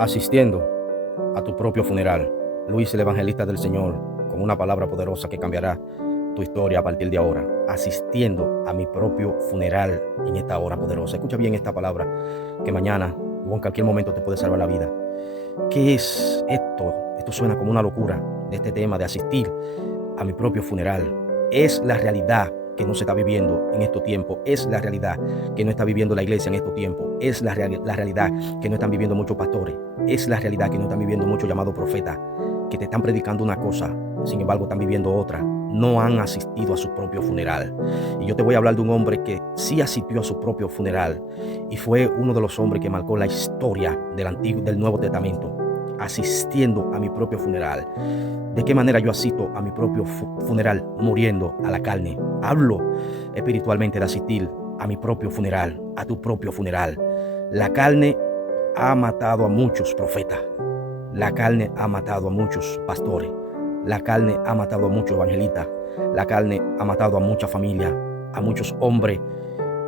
asistiendo a tu propio funeral. Luis, el evangelista del Señor, con una palabra poderosa que cambiará tu historia a partir de ahora. Asistiendo a mi propio funeral en esta hora poderosa. Escucha bien esta palabra, que mañana o en cualquier momento te puede salvar la vida. ¿Qué es esto? Esto suena como una locura, de este tema de asistir a mi propio funeral. Es la realidad que no se está viviendo en estos tiempos. Es la realidad que no está viviendo la iglesia en estos tiempos. Es la realidad que no están viviendo muchos pastores. Es la realidad que no están viviendo muchos llamados profetas, que te están predicando una cosa, sin embargo están viviendo otra. No han asistido a su propio funeral. Y yo te voy a hablar de un hombre que sí asistió a su propio funeral y fue uno de los hombres que marcó la historia del Nuevo Testamento, asistiendo a mi propio funeral. ¿De qué manera yo asisto a mi propio funeral? Muriendo a la carne. Hablo espiritualmente de asistir a mi propio funeral, a tu propio funeral. La carne ha matado a muchos profetas. La carne ha matado a muchos pastores. La carne ha matado a muchos evangelistas. La carne ha matado a muchas familias, a muchos hombres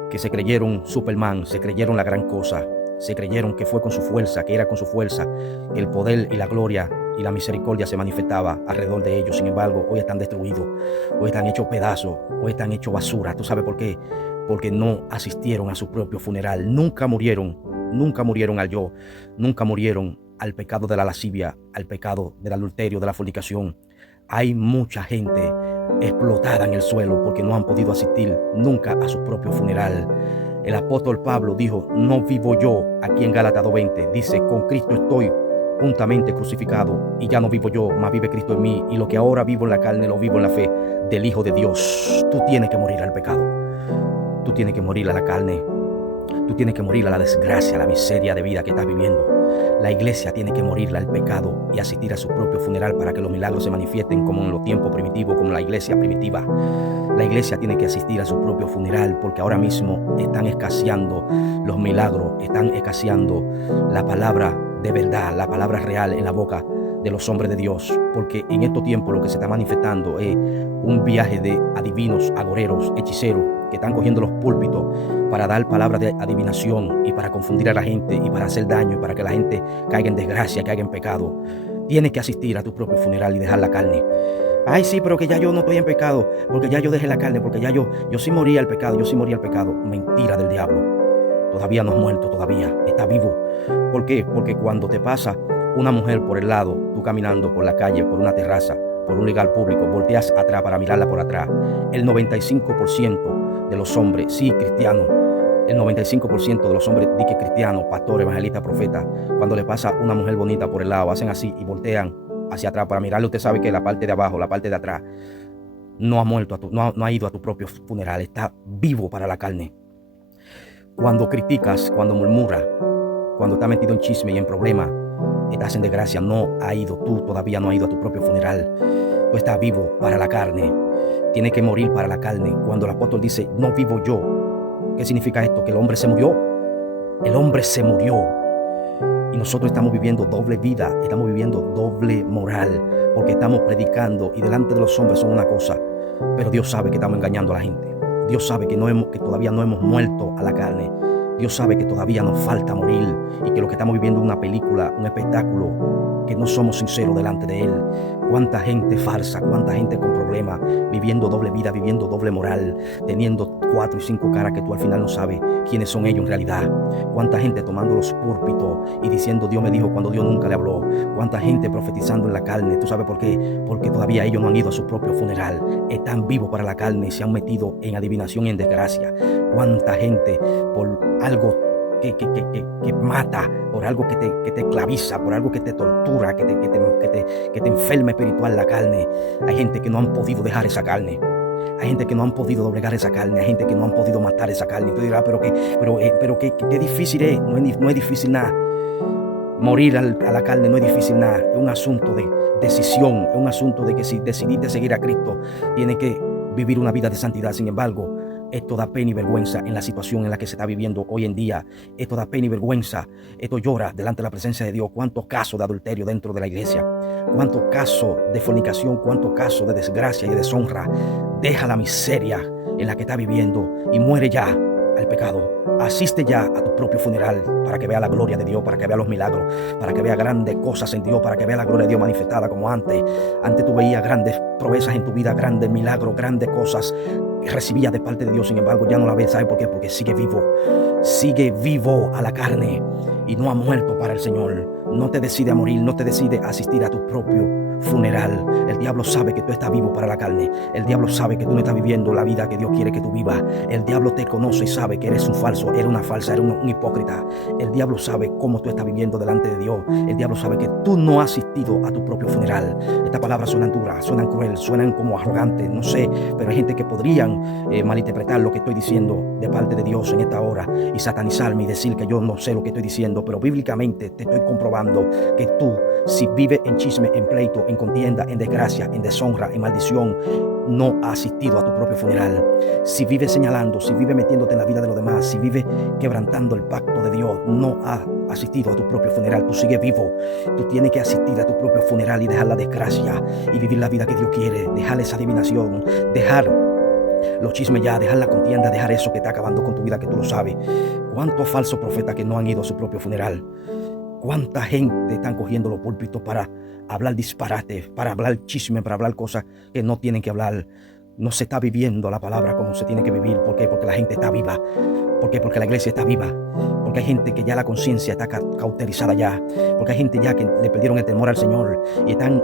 que se creyeron Superman, se creyeron la gran cosa, se creyeron que fue con su fuerza, que era con su fuerza, que el poder y la gloria y la misericordia se manifestaba alrededor de ellos. Sin embargo, hoy están destruidos, hoy están hechos pedazos, hoy están hechos basura. ¿Tú sabes por qué? Porque no asistieron a su propio funeral. Nunca murieron al yo, nunca murieron al pecado de la lascivia, al pecado del adulterio, de la fornicación. Hay mucha gente explotada en el suelo porque no han podido asistir nunca a su propio funeral. El apóstol Pablo dijo: no vivo yo, aquí en Gálatas 2:20, dice: con Cristo estoy juntamente crucificado, y ya no vivo yo, mas vive Cristo en mí, y lo que ahora vivo en la carne lo vivo en la fe del Hijo de Dios. Tú tienes que morir al pecado, tú tienes que morir a la carne, tú tienes que morir a la desgracia, a la miseria de vida que estás viviendo. La iglesia tiene que morirle al pecado y asistir a su propio funeral para que los milagros se manifiesten como en los tiempos primitivos, como la iglesia primitiva. La iglesia tiene que asistir a su propio funeral porque ahora mismo están escaseando los milagros, están escaseando la palabra de verdad, la palabra real en la boca de los hombres de Dios, porque en estos tiempos lo que se está manifestando es un viaje de adivinos, agoreros, hechiceros, que están cogiendo los púlpitos para dar palabras de adivinación y para confundir a la gente y para hacer daño y para que la gente caiga en desgracia, caiga en pecado. Tienes que asistir a tu propio funeral y dejar la carne. Ay, sí, pero que ya yo no estoy en pecado, porque ya yo dejé la carne, porque ya yo sí morí al pecado, yo sí morí al pecado. Mentira del diablo. Todavía no has muerto, todavía está vivo. ¿Por qué? Porque cuando te pasa una mujer por el lado, tú caminando por la calle, por una terraza, por un lugar público, volteas atrás para mirarla por atrás. El 95% de los hombres, sí, cristianos, el 95% de los hombres, di que cristianos, pastores, evangelistas, profetas, cuando le pasa una mujer bonita por el lado, hacen así y voltean hacia atrás para mirarle. Usted sabe que la parte de abajo, la parte de atrás, no ha muerto, no ha ido a tu propio funeral, está vivo para la carne. Cuando criticas, cuando murmuras, cuando estás metido en chisme y en problemas, estás en desgracia, tú todavía no has ido a tu propio funeral. Tú estás vivo para la carne. Tienes que morir para la carne. Cuando el apóstol dice: no vivo yo, ¿qué significa esto? Que el hombre se murió. El hombre se murió. Y nosotros estamos viviendo doble vida, estamos viviendo doble moral, porque estamos predicando y delante de los hombres son una cosa, pero Dios sabe que estamos engañando a la gente. Dios sabe que todavía no hemos muerto a la carne. Dios sabe que todavía nos falta morir y que lo que estamos viviendo es una película, un espectáculo, que no somos sinceros delante de Él. Cuánta gente falsa, cuánta gente con problemas, viviendo doble vida, viviendo doble moral, teniendo 4 y 5 caras que tú al final no sabes quiénes son ellos en realidad. Cuánta gente tomando los púlpitos y diciendo: Dios me dijo, cuando Dios nunca le habló. Cuánta gente profetizando en la carne. ¿Tú sabes por qué? Porque todavía ellos no han ido a su propio funeral. Están vivos para la carne y se han metido en adivinación y en desgracia. Cuánta gente por algo que mata, por algo que te esclaviza, por algo que te tortura, que te enferma espiritual la carne. Hay gente que no han podido dejar esa carne. Hay gente que no han podido doblegar esa carne. Hay gente que no han podido matar esa carne. Y tú dirás: pero qué difícil es. No es difícil nada. Morir a la carne no es difícil nada. Es un asunto de decisión. Es un asunto de que si decidiste seguir a Cristo, tienes que vivir una vida de santidad. Sin embargo, esto da pena y vergüenza en la situación en la que se está viviendo hoy en día. Esto da pena y vergüenza. Esto llora delante de la presencia de Dios. ¿Cuántos casos de adulterio dentro de la iglesia? ¿Cuántos casos de fornicación? ¿Cuántos casos de desgracia y deshonra? Deja la miseria en la que está viviendo y muere ya. al pecado. Asiste ya a tu propio funeral para que vea la gloria de Dios, para que vea los milagros, para que vea grandes cosas en Dios, para que vea la gloria de Dios manifestada como antes. Antes tú veías grandes proezas en tu vida, grandes milagros, grandes cosas que recibías de parte de Dios. Sin embargo, ya no la ves. ¿Sabe por qué? Porque sigue vivo a la carne y no ha muerto para el Señor. No te decide a morir, no te decide a asistir a tu propio funeral. El diablo sabe que tú estás vivo para la carne. El diablo sabe que tú no estás viviendo la vida que Dios quiere que tú vivas. El diablo te conoce y sabe que eres un falso, eres una falsa, eres un hipócrita. El diablo sabe cómo tú estás viviendo delante de Dios. El diablo sabe que tú no has asistido a tu propio funeral. Estas palabras suenan duras, suenan cruel, suenan como arrogantes, no sé, pero hay gente que podrían malinterpretar lo que estoy diciendo de parte de Dios en esta hora y satanizarme y decir que yo no sé lo que estoy diciendo, pero bíblicamente te estoy comprobando que tú, si vives en chisme, en pleito, en contienda, en desgracia, en deshonra, en maldición, no has asistido a tu propio funeral. Si vives señalando, si vives metiéndote en la vida de los demás, si vives quebrantando el pacto de Dios, no has asistido a tu propio funeral. Tú sigues vivo. Tú tienes que asistir a tu propio funeral y dejar la desgracia y vivir la vida que Dios quiere. Dejar esa adivinación, dejar los chismes ya, dejar la contienda, dejar eso que está acabando con tu vida, que tú lo sabes. ¿Cuántos falsos profetas que no han ido a su propio funeral? ¿Cuánta gente están cogiendo los púlpitos para hablar disparates, para hablar chisme, para hablar cosas que no tienen que hablar? No se está viviendo la palabra como se tiene que vivir. ¿Por qué? Porque la gente está viva. ¿Por qué? Porque la iglesia está viva. Porque hay gente que ya la conciencia está cauterizada ya. Porque hay gente ya que le perdieron el temor al Señor y están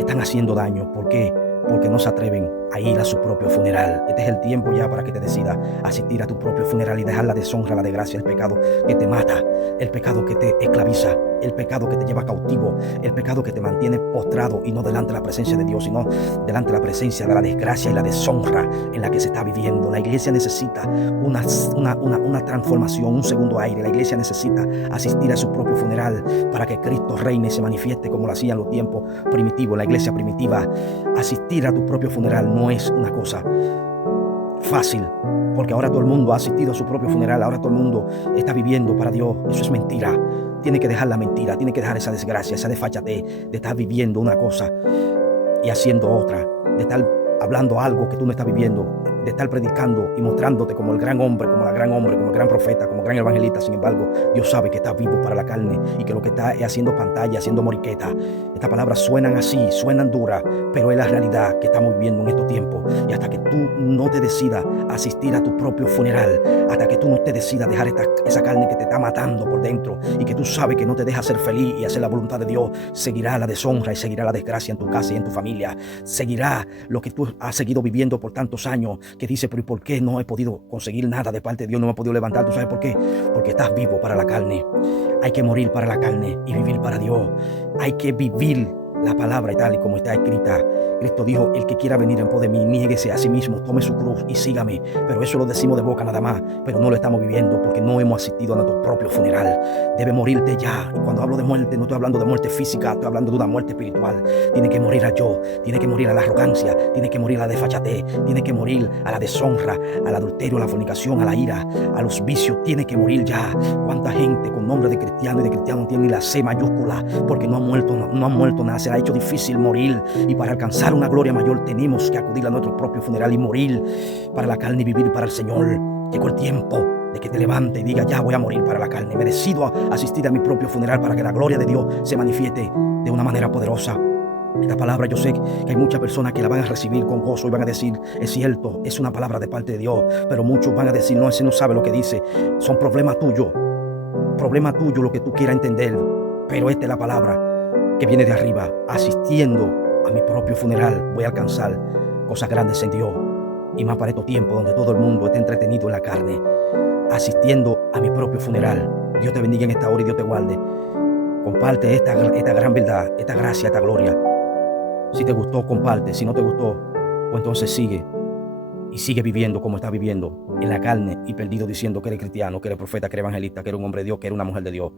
están haciendo daño. ¿Por qué? Porque no se atreven a ir a su propio funeral. Este es el tiempo ya para que te decidas asistir a tu propio funeral y dejar la deshonra, la desgracia, el pecado que te mata, el pecado que te esclaviza, el pecado que te lleva cautivo, el pecado que te mantiene postrado y no delante de la presencia de Dios, sino delante de la presencia de la desgracia y la deshonra en la que se está viviendo. La iglesia necesita una transformación, un segundo aire. La iglesia necesita asistir a su propio funeral para que Cristo reine y se manifieste como lo hacían los tiempos primitivos, la iglesia primitiva. Asistir a tu propio funeral no es una cosa fácil, porque ahora todo el mundo ha asistido a su propio funeral, ahora todo el mundo está viviendo para Dios. Eso es mentira. Tiene que dejar la mentira, tiene que dejar esa desgracia, esa desfachatez de estar viviendo una cosa y haciendo otra, de estar hablando algo que tú no estás viviendo, de estar predicando y mostrándote como el gran hombre, como el gran profeta, como el gran evangelista. Sin embargo, Dios sabe que estás vivo para la carne y que lo que está es haciendo pantalla, haciendo moriqueta. Estas palabras suenan así, suenan duras, pero es la realidad que estamos viviendo en estos tiempos. Y hasta que tú no te decidas asistir a tu propio funeral, hasta que tú no te decidas dejar esa carne que te está matando por dentro y que tú sabes que no te deja ser feliz y hacer la voluntad de Dios, seguirá la deshonra y seguirá la desgracia en tu casa y en tu familia. Seguirá lo que tú has seguido viviendo por tantos años, que dice, pero ¿y por qué no he podido conseguir nada de parte de Dios? No me he podido levantar. ¿Tú sabes por qué? Porque estás vivo para la carne. Hay que morir para la carne y vivir para Dios. Hay que vivir la palabra y tal y como está escrita. Cristo dijo, el que quiera venir en pos de mí, niéguese a sí mismo, tome su cruz y sígame. Pero eso lo decimos de boca nada más, pero no lo estamos viviendo porque no hemos asistido a nuestro propio funeral. Debe morirte ya. Y cuando hablo de muerte, no estoy hablando de muerte física, estoy hablando de una muerte espiritual. Tiene que morir a yo, tiene que morir a la arrogancia, tiene que morir a la desfachatez, tiene que morir a la deshonra, al adulterio, a la fornicación, a la ira, a los vicios. Tiene que morir ya. ¿Cuánta gente con nombre de cristiano y de cristiano tiene ni la C mayúscula? Porque no han muerto nada. Se ha hecho difícil morir, y para alcanzar una gloria mayor tenemos que acudir a nuestro propio funeral y morir para la carne y vivir para el Señor. Llegó el tiempo de que te levante y diga, ya voy a morir para la carne. Me decido a asistir a mi propio funeral para que la gloria de Dios se manifieste de una manera poderosa. Esta palabra yo sé que hay muchas personas que la van a recibir con gozo y van a decir, es cierto, es una palabra de parte de Dios. Pero muchos van a decir, no, ese no sabe lo que dice. Son problemas tuyos lo que tú quieras entender. Pero esta es la palabra que viene de arriba. Asistiendo a mi propio funeral voy a alcanzar cosas grandes en Dios, y más para estos tiempos donde todo el mundo está entretenido en la carne. Asistiendo a mi propio funeral. Dios te bendiga en esta hora y Dios te guarde. Comparte esta gran verdad, esta gracia, esta gloria. Si te gustó, comparte. Si no te gustó, pues entonces sigue viviendo como estás viviendo en la carne y perdido, diciendo que eres cristiano, que eres profeta, que eres evangelista, que eres un hombre de Dios, que eres una mujer de Dios.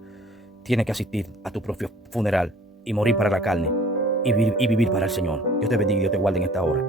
Tienes que asistir a tu propio funeral y morir para la carne y vivir para el Señor. Dios te bendiga y Dios te guarde en esta hora.